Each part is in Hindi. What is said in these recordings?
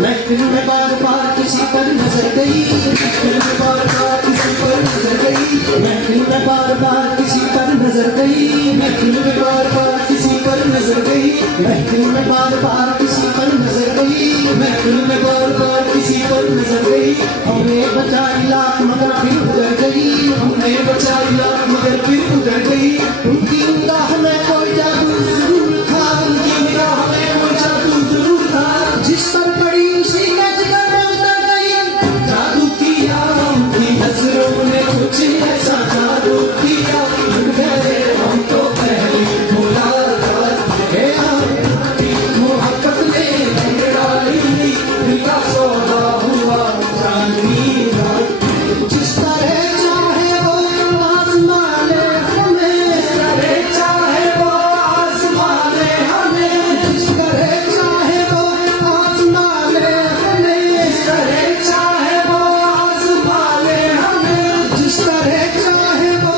महफिल में बार बार किसी पर नजर गई, महफिल में बार बार किसी पर नजर गई, महफिल में बार बार किसी पर नजर गई, महफिल में बार बार किसी पर नजर गई, महफिल में बार बार किसी पर नजर गई, महफिल में बार बार किसी पर नजर गई। हमने बचाई लाख मगर फिर उधर गई, हमने बचाई लाख मगर फिर उधर गई। उनकी निगाह में कोई जादू जरूर था, उनकी निगाह में कोई जादू जरूर था, जिस पर पड़ी उसी के जिगर में उतर गई। जादू किया उनकी नजरों ने कुछ ऐसा जादू किया, उड़ गए हम तो पहली मुलाकात है। मोहब्बत ने अंगड़ाई दिल का सौदा हुआ चांदनी रात। जिस तरह चाहे वो आज़मा ले हमें, जिस तरह चाहे वो आज़मा ले हमें, जिस तरह चाहे वो आज़मा ले हमें, जिस तरह चाहे वो आज़मा ले हमें, जिस तरह चाहे वो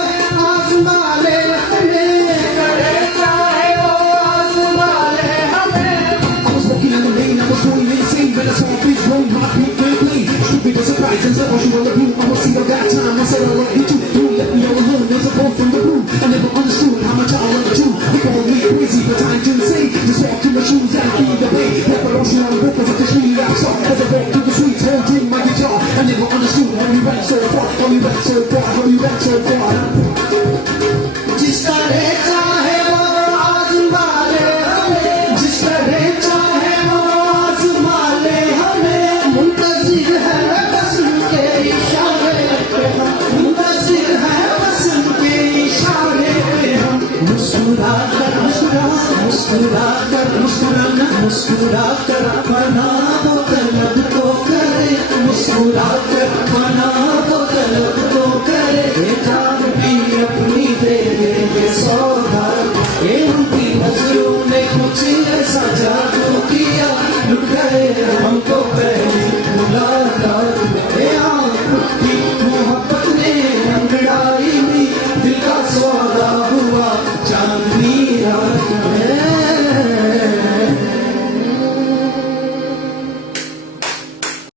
आज़मा ले हमें, जिस तरह चाहे वो आज़मा ले हमें। I was walking in the lane, I was going insane when I saw a bitch roll my feet quickly. Stupid as surprises, I was you on the blue. I was seeing that time, I said I love you too. You let me all alone, there's a ball from the blue. I never understood how much I loved you. They call me crazy, but I'm too insane. Just walk in my shoes and feel the way. Never lost you on the book, I just really outside. As I walk through the streets, holding my guitar. I never understood how you went so far, how you went so far, how you went so far. जिस तरह चाहे वो आज़मा ले हमें, जिस तरह चाहे वो आज़मा ले हमें। मुंतज़िर है बस उनके इशारे पे हम, मुंतज़िर है बस उनके इशारे पे हम। मुस्कुरा कर मुस्कुरा, मुस्कुरा कर मुस्कुराना, मुस्कुरा कर मना वो तलब तो करे, मुस्कुरा कर मना